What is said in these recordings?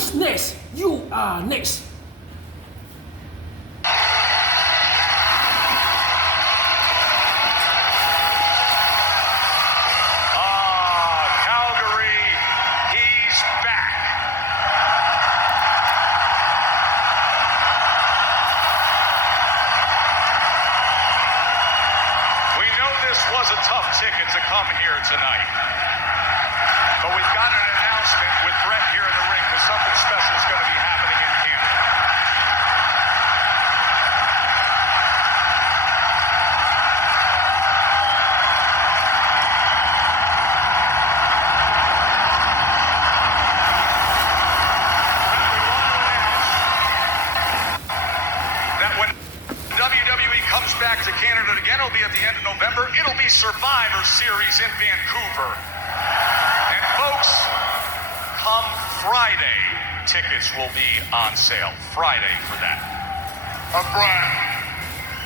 Who's next? You are next. Calgary, he's back. We know this was a tough ticket to come here tonight. But we've got an announcement with Brett here in the ring because something special is going to be happening in Canada. That when WWE comes back to Canada again, it'll be at the end of November. It'll be Survivor Series in Vancouver. And folks, come Friday, tickets will be on sale. Friday for that. Brad,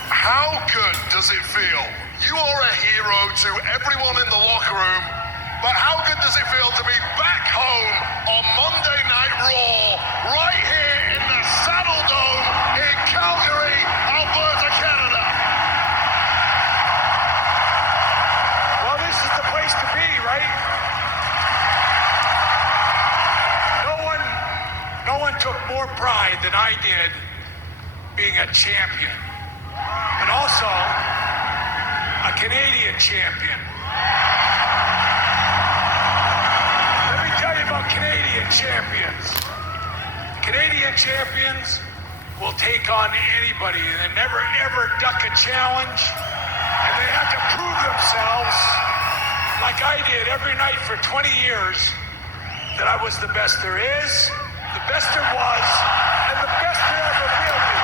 how good does it feel? You are a hero to everyone in the locker room, but how good does it feel to be back home on Monday Night Raw, right here in the Saddle Dome in Calgary, Alberta, Canada? Well, this is the place to be, right? No one took more pride than I did being a champion, and also a Canadian champion. Let me tell you about Canadian champions. Canadian champions will take on anybody. They never ever duck a challenge, and they have to prove themselves like I did every night for 20 years that I was the best there is, the best there was, and the best there ever will be.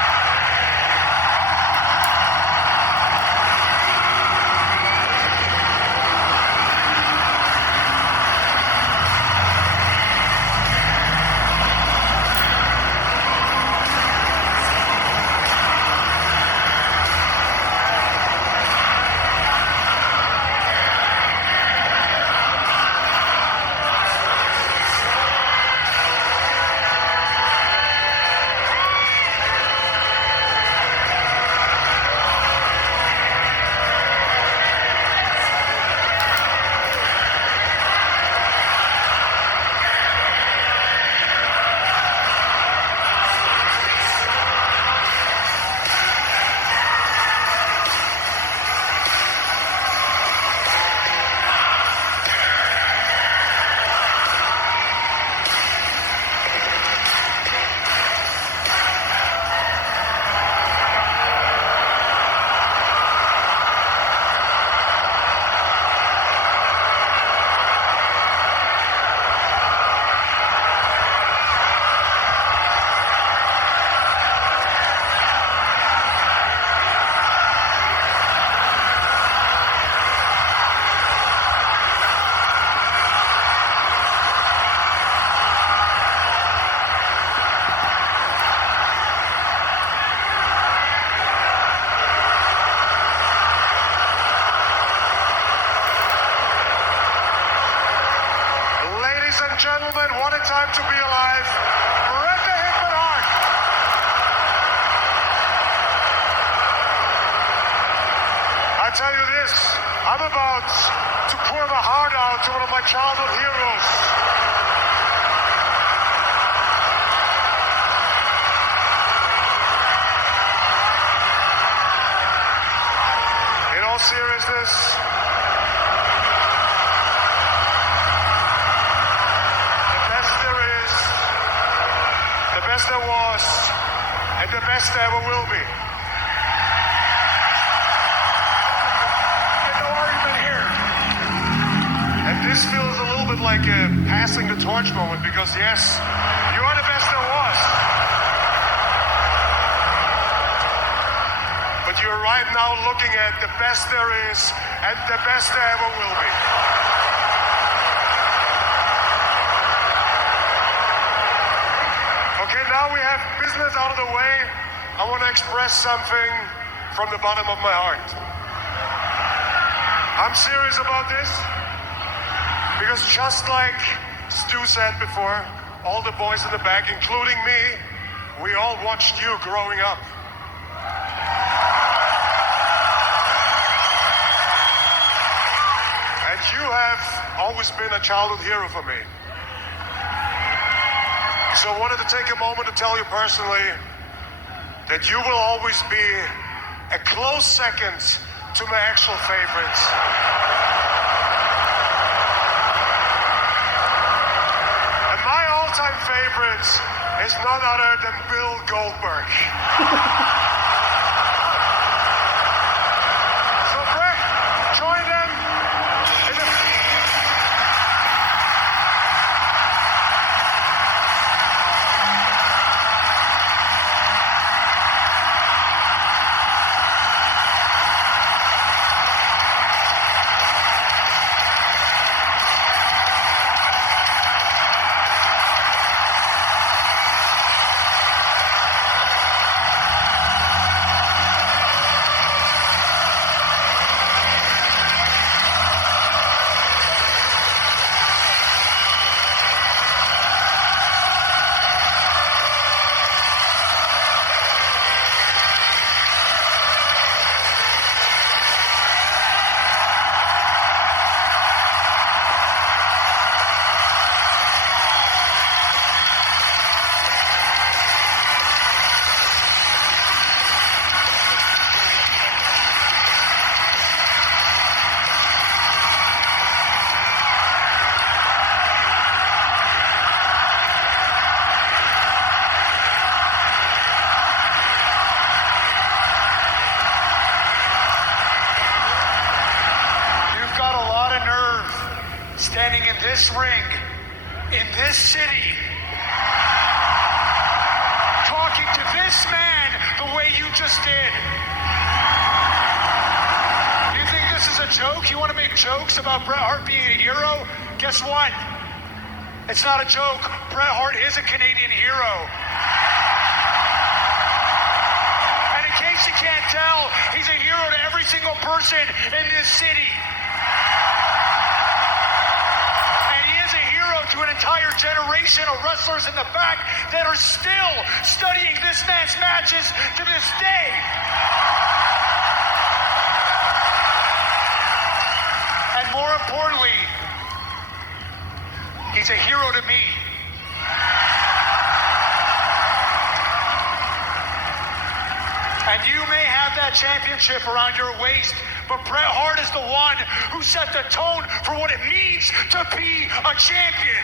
Gentlemen, what a time to be alive. Bret the Hitman Hart. I tell you this, I'm about to pour my heart out to one of my childhood heroes. In all seriousness, the best there was, and the best there ever will be. No argument here. And this feels a little bit like a passing the torch moment, because yes, you are the best there was. But you're right now looking at the best there is, and the best there ever will be. Okay, now we have business out of the way. I want to express something from the bottom of my heart. I'm serious about this because just like Stu said before, all the boys in the back, including me, we all watched you growing up. And you have always been a childhood hero for me. So I wanted to take a moment to tell you personally that you will always be a close second to my actual favorites. And my all-time favorite is none other than Bill Goldberg. So Brett, join them in the... Standing in this ring, in this city, talking to this man the way you just did. You think this is a joke? You want to make jokes about Bret Hart being a hero? Guess what? It's not a joke. Bret Hart is a Canadian hero. And in case you can't tell, he's a hero to every single person in this city. To an entire generation of wrestlers in the back that are still studying this man's matches to this day. And more importantly, he's a hero to me. And you may have that championship around your waist, but Bret Hart is the one who set the tone for what it means to be a champion.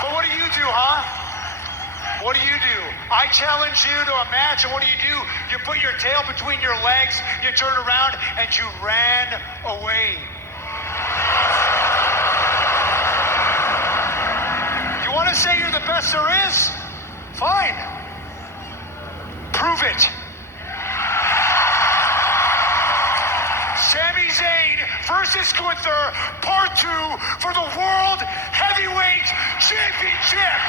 But what do you do, huh? What do you do? I challenge you to a match, and what do? You put your tail between your legs, you turn around, and you ran away. You want to say you're the best there is? Fine. Prove it. Sami Zayn versus Gunther, part 2 for the World Heavyweight Championship.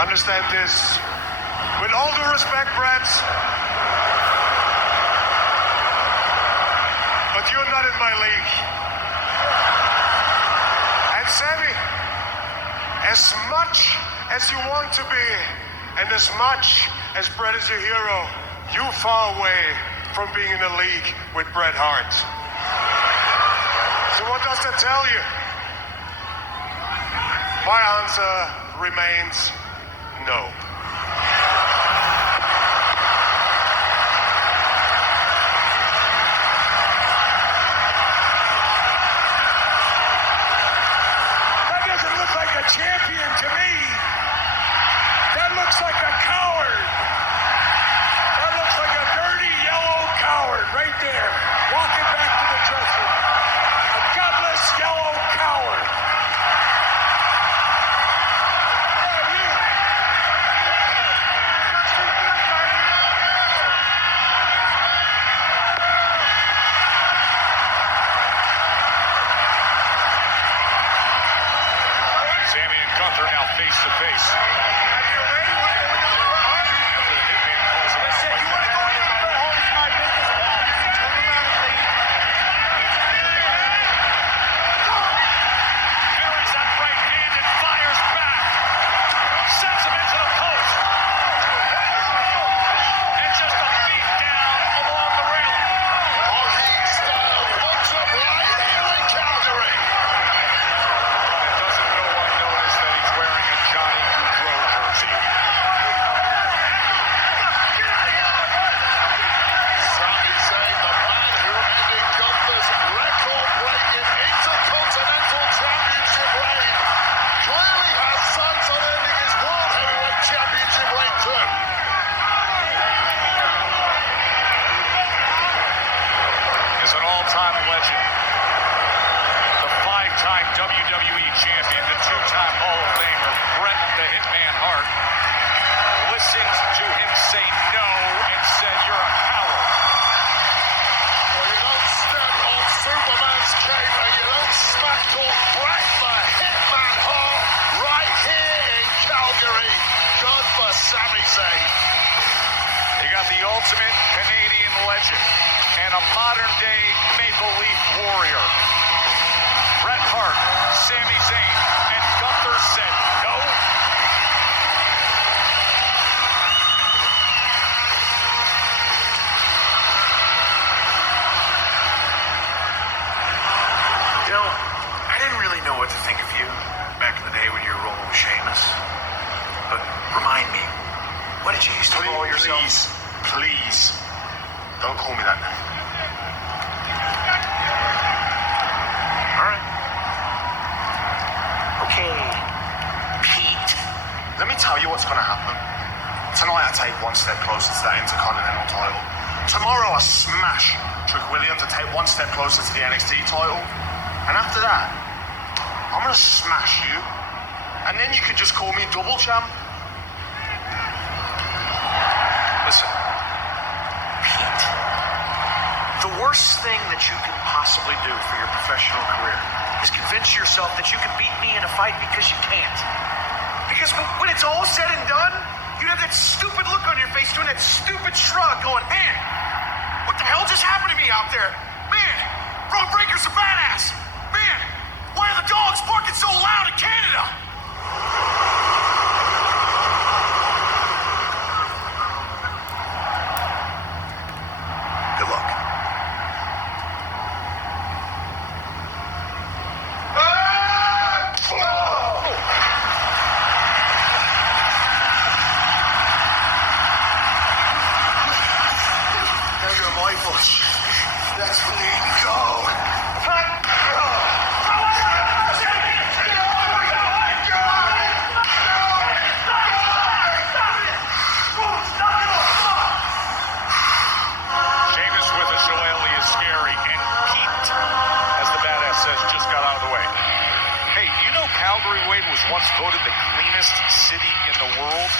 Understand this. With all due respect, Brett, but you're not in my league. And Sami, as much as you want to be, and as much as Brett is your hero, you're far away from being in a league with Bret Hart. So what does that tell you? My answer remains no. That doesn't look like a champion to me. That looks like a coward. That looks like a dirty yellow coward right there, walking back to the dressing room. Rollins are now face to face. After the Hitman calls him out like that. Carries that right hand and fires back. Sends him into the post. And just a beat down along the railing. Aussie style puts up right here in Calgary. And doesn't no one notice that he's wearing a Johnny Gaudreau jersey? Sami Zayn, the man who ended Gunther's record-breaking Intercontinental Championship reign, clearly has sights on ending his World Heavyweight Championship reign too. Is an all-time legend. The five-time WWE champion, the two-time Hall of Famer, Bret the Hitman Hart, listened to him say no and said, "You're a coward." Well, you don't step on Superman's cape and you don't smack talk Bret the Hitman Hart right here in Calgary. Good for Sami Zayn. You got the ultimate Canadian legend and a modern-day Maple Leaf warrior. Bret Hart, Sami Zayn, and Gunther said no. You know, I didn't really know what to think of you back in the day when you were rolling with Sheamus. But remind me, what did you used to call yourself? Please, don't call me that name. All right. Okay, Pete. Let me tell you what's going to happen. Tonight I take one step closer to that Intercontinental title. Tomorrow I smash Trick Williams to take one step closer to the NXT title. And after that, I'm going to smash you. And then you can just call me double champ. Listen, Pete. The worst thing that you can possibly do for your professional career is convince yourself that you can beat me in a fight because you can't. Because when it's all said and done, you have that stupid look on your face doing that stupid shrug going, man, what the hell just happened to me out there? Man, Braun Breaker's a badass. Man, why are the dogs barking so loud in Canada? Good luck. Now you're my bush. Let's bleed and go. Sheamus with a shillelagh is scary, and Pete, as the badass says, just got out of the way. Hey, you know Calgary, Wade, was once voted the cleanest city in the world?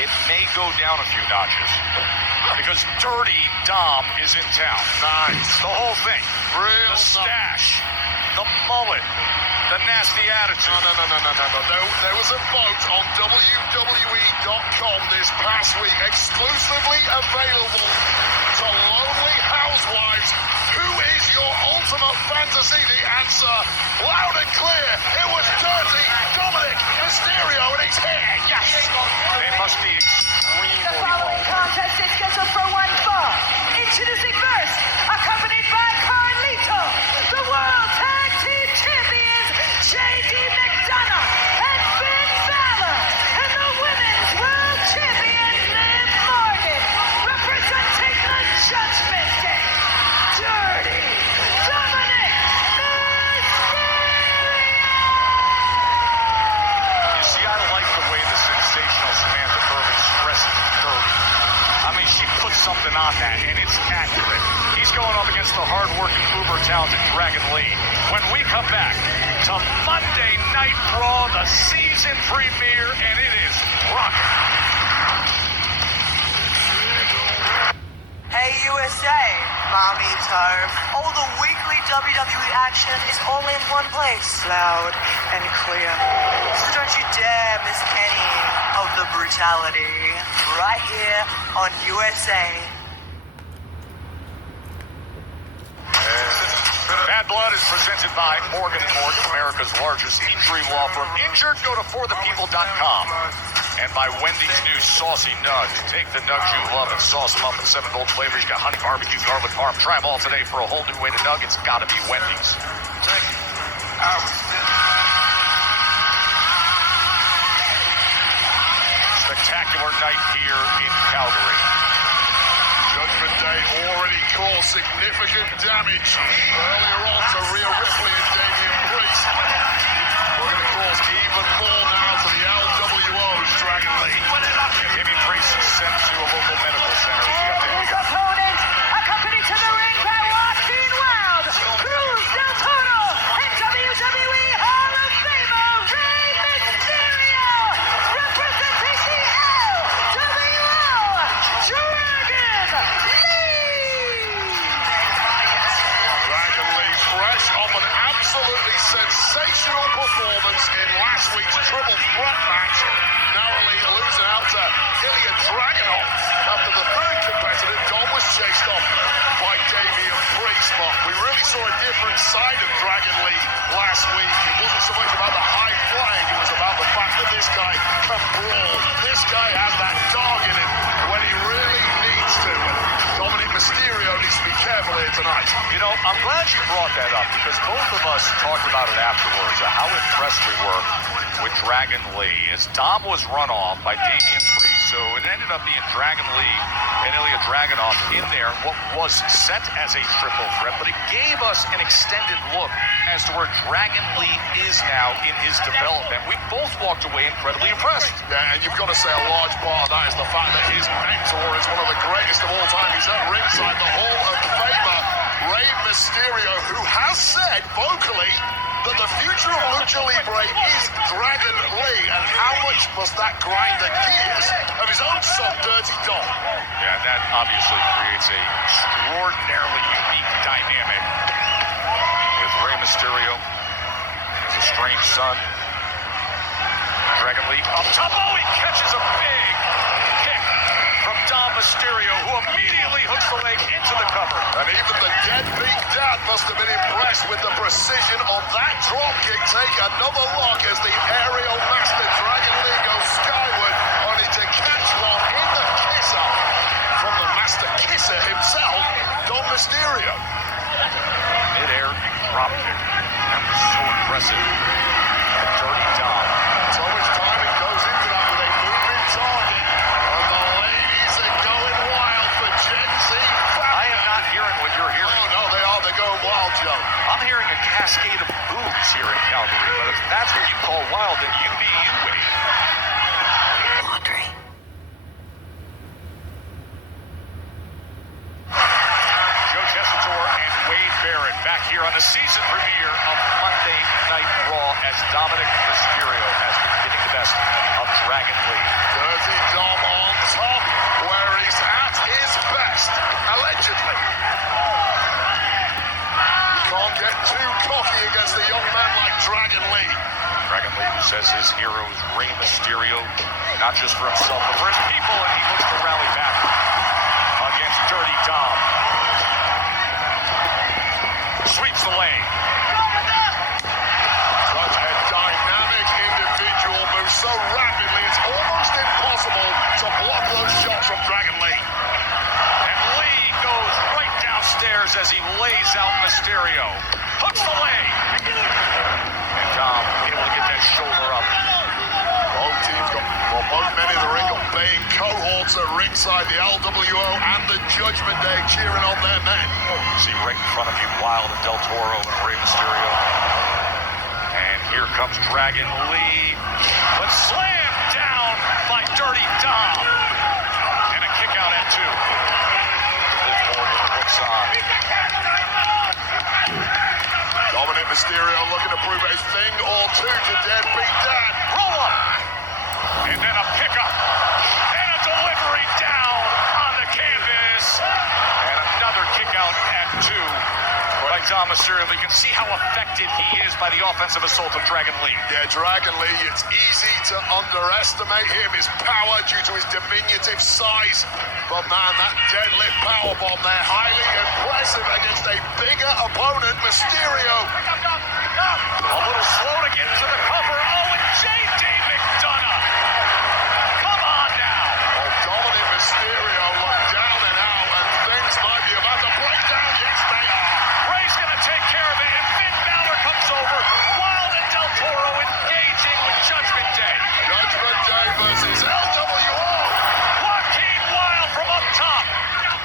It may go down a few notches, because Dirty Dom is in town. Nice. The whole thing. Real The stash, the mullet, the nasty attitude. No. There was a vote on WWE.com this past week, exclusively available to lonely housewives. Who is your ultimate fantasy? The answer, loud and clear, it was Dirty Dominic Mysterio, and he's here. Yes. They must be extremely The following lonely. contest is scheduled for one fall. Introducing first, accompanied by Carlito, the World Tag Team Champions, J.D. McDonough and Finn Balor, and the Women's World Champion, Liv Morgan, representing the Judgment Day, Dirty Dominic Mysterio! You see, I like the way the sensational Samantha Bourbon stresses Dirty. I mean, she puts something on that, and it's accurate. He's going up against the hard-working, uber-talented Dragon Lee. When we come back to Monday Night Raw, the season premiere, and it is rocking. Hey USA, Mommy's home. All the weekly WWE action is all in one place, loud and clear. So don't you brutality right here on USA. Bad Blood is presented by Morgan & Morgan, America's largest injury law firm. Injured, go to forthepeople.com. And by Wendy's new Saucy Nugs. Take the nugs you love and sauce them up in 7 bold flavors. You got honey, barbecue, garlic, parm. Try them all today for a whole new way to nug. It's gotta be Wendy's. Spectacular night here in Calgary. Judgment Day already caused significant damage earlier on to Rhea Ripley and Damian Priest. We're going to cause even more now to the LWO's Dragon Lee. Damian Priest is sent to a local medical center. His opponent, accompanied to the ring by Joaquin Wild, Cruz del Toro, and WWE Hall of Famer Rey Mysterio, representing the LWO, Dragon Lee! Dragon Lee fresh off an absolutely sensational performance in last week's triple threat match, narrowly losing out to Ilya Dragunov after the third competitor, Dom, was chased off by Damian Priest. But we really saw a different side of Dragon Lee last week. It wasn't so much about the high flying, it was about the fact that this guy can brawl. This guy has that dog in him when he really needs to. Dominic Mysterio needs to be careful here tonight. You know, I'm glad you brought that up because both of us talked about it afterwards, how impressed we were with Dragon Lee as Dom was run off by Damian Priest. So it ended up being Dragon Lee and Ilya Dragunov in there, what was set as a triple threat, but it gave us an extended look as to where Dragon Lee is now in his development. We both walked away incredibly impressed. Yeah, and you've got to say a large part of that is the fact that his mentor is one of the greatest of all time. He's at ringside, the Hall of Famer, Rey Mysterio, who has said vocally that the future of Lucha Libre is Dragon Lee, and how much must that grind the gears of his own son, Dirty Dom? Yeah, and that obviously creates a extraordinarily unique dynamic with Rey Mysterio, his estranged son, Dragon Lee up top. Oh, he catches a big kick from Dom Mysterio, who immediately hooks the leg into the cover. And even the deadbeat dad must have been impressed with the precision on that drop kick. Take another look as the aerial master Dragon Lee goes skyward, only to catch one in the kisser from the master kisser himself, Dom Mysterio. Mid-air drop kick. That was so impressive. Dirty Dom. So much timing goes into that with a moving target. And the ladies are going wild for Gen Z. I am not hearing what you're hearing. Oh, no, they are. They're going wild, Joe. I'm hearing a cascade of boos here in Calgary, but if that's what you call wild, then you be you, Wade. Laundry. Joe Tessitore and Wade Barrett back here on the season premiere of Monday Night Raw as Dominic Mysterio has been getting the best of Dragon Lee. Dirty Dom on top, where he's at his best, allegedly. You can't get too cocky against a young man like Dragon Lee. Dragon Lee, who says his hero is Rey Mysterio, not just for himself, but for his people, and he looks to rally back against Dirty Dom. Sweeps the lane. Such a dynamic individual, moves so rapidly, it's almost impossible to block those shots from Dragon Lee. And Lee goes right downstairs as he lays out Mysterio. Hooks the leg. And Dom able to get that shoulder up. Both teams got, well, both men in the ring got baying cohorts at ringside, the LWO and the Judgment Day cheering on their men. See right in front of you, Wild and Del Toro and Rey Mysterio. And here comes Dragon Lee. But slammed down by Dirty Dom. And a kick out at 2. Liv Morgan hooks on. Dominic Mysterio looking to prove a thing or two to deadbeat dad. Roll up. And then a pickup. And a delivery down on the canvas. And another kick out at 2 by Dom Mysterio. We can see how effective he is by the offensive assault of Dragon Lee. Yeah, Dragon Lee, it's easy to underestimate him, his power due to his diminutive size. But man, that deadlift powerbomb there, highly impressive against a bigger opponent, Mysterio. A little slow to get into the cover. Oh, and J.D. McDonough. Come on now. Well, Dominic Mysterio looked down and out, and things might be about to break down. Yes, they are. Ray's going to take care of it, and Finn Balor comes over. Wilde and Del Toro engaging with Judgment Day. Judgment Day versus LWO. Joaquin Wilde from up top.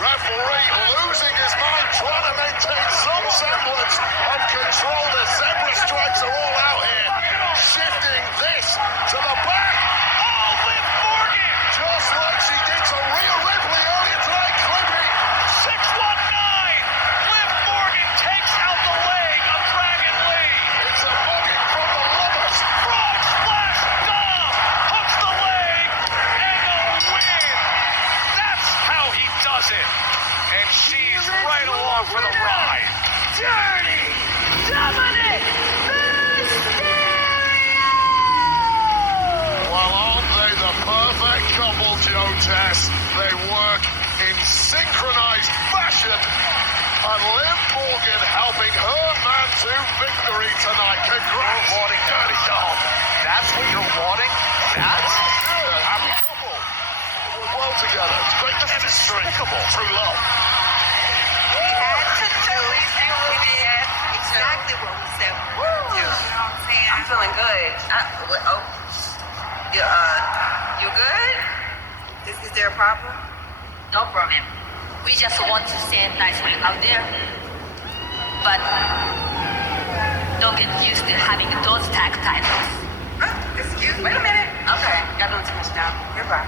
Referee losing his mind, trying to maintain some semblance of control. The zebra stripes are all out here. Shifting this to the back. Oh, Liv Morgan. Just like she did to Rhea Ripley earlier tonight, clipping. 619. Liv Morgan takes out the leg of Dragon Lee. It's a booking from the lovers. Frog splash. Dom hooks the leg and the win. That's how he does it. And she's right along for the ride. Dirty Dominic Mysterio! Well, aren't they the perfect couple, Joe Tess? They work in synchronized fashion. And Liv Morgan helping her man to victory tonight. Congrats. Wanting Dirty Dom. That's what you're wanting? That's Yeah, happy couple. Work well together. It's great chemistry. True love. We had to do it, and we did exactly what we said we were going to do. You know what I'm saying? I'm feeling good. You good? Is there a problem? No problem. We just want to stand nicely out there. But don't get used to having those tag titles. Excuse me. Wait a minute. Okay, y'all doing too much now. Goodbye.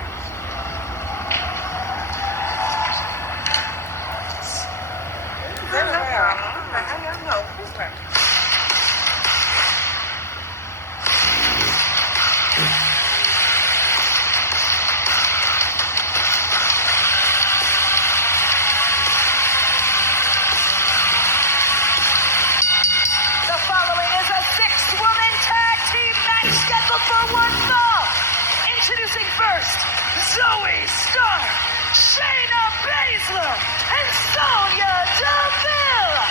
The following is a six-woman tag team match scheduled for one fall. Introducing first, Zoe Stark, Shayna Baszler, and Sonya Deville.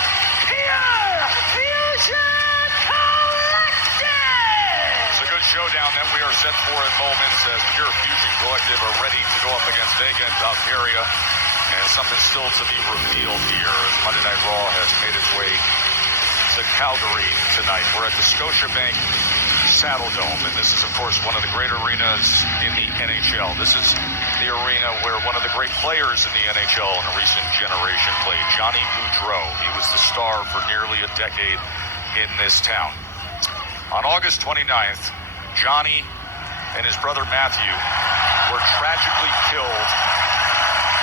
Pure Fusion Collective. It's a good showdown that we are set for in moments as Pure Fusion Collective are ready to go up against Vega and Valkyria. And something still to be revealed here as Monday Night Raw has made its way to Calgary tonight. We're at the Scotiabank Saddledome, and this is, of course, one of the great arenas in the NHL. This is the arena where one of the great players in the NHL in a recent generation played, Johnny Gaudreau. He was the star for nearly a decade in this town. On August 29th, Johnny and his brother Matthew were tragically killed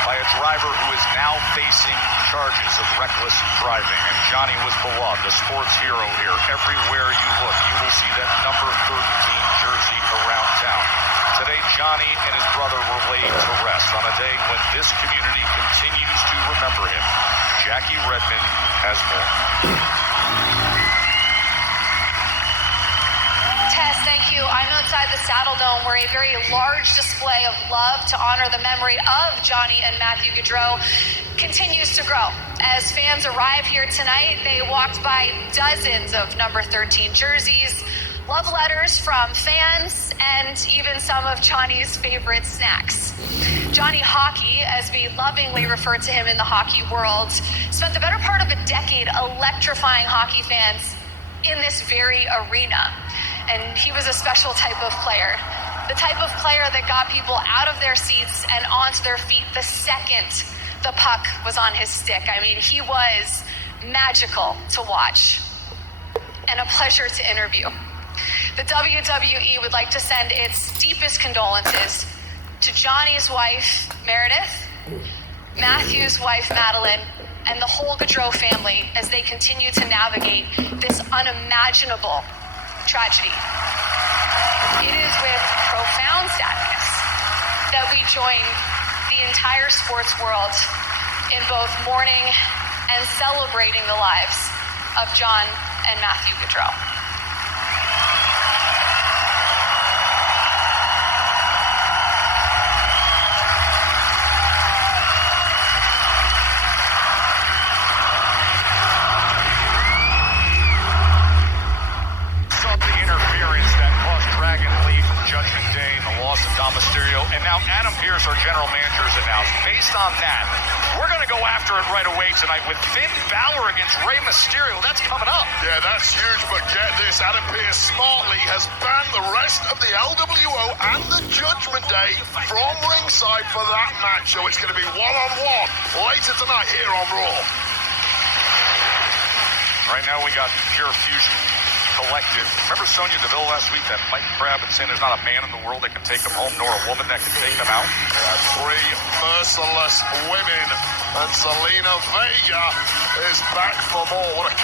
by a driver who is now facing charges of reckless driving. And Johnny was beloved, a sports hero here. Everywhere you look, you will see that number 13 jersey around town. Today, Johnny and his brother were laid to rest on a day when this community continues to remember him. Jackie Redmond has more. Tess, thank you. I'm outside the Saddledome where a very large display of love to honor the memory of Johnny and Matthew Gaudreau continues to grow. As fans arrive here tonight, they walked by dozens of number 13 jerseys, love letters from fans, and even some of Johnny's favorite snacks. Johnny Hockey, as we lovingly refer to him in the hockey world, spent the better part of a decade electrifying hockey fans in this very arena. And he was a special type of player. The type of player that got people out of their seats and onto their feet the second the puck was on his stick. I mean, he was magical to watch and a pleasure to interview. The WWE would like to send its deepest condolences to Johnny's wife, Meredith, Matthew's wife, Madeline, and the whole Gaudreau family as they continue to navigate this unimaginable tragedy. It is with profound sadness that we join the entire sports world in both mourning and celebrating the lives of John and Matthew Gaudreau. Judgment Day, the loss of Dom Mysterio, and now Adam Pearce, our general manager, is announced. Based on that, we're going to go after it right away tonight with Finn Balor against Rey Mysterio. That's coming up. Yeah, that's huge, but get this, Adam Pearce smartly has banned the rest of the LWO and the Judgment Day from ringside for that match, so it's going to be one-on-one later tonight here on Raw. Right now we got Pure Fusion Collective. Remember Sonya Deville last week, that Mike Crabbe, saying there's not a man in the world that can take them home, nor a woman that can take them out? Three merciless women, and Zelina Vega is back for more. What a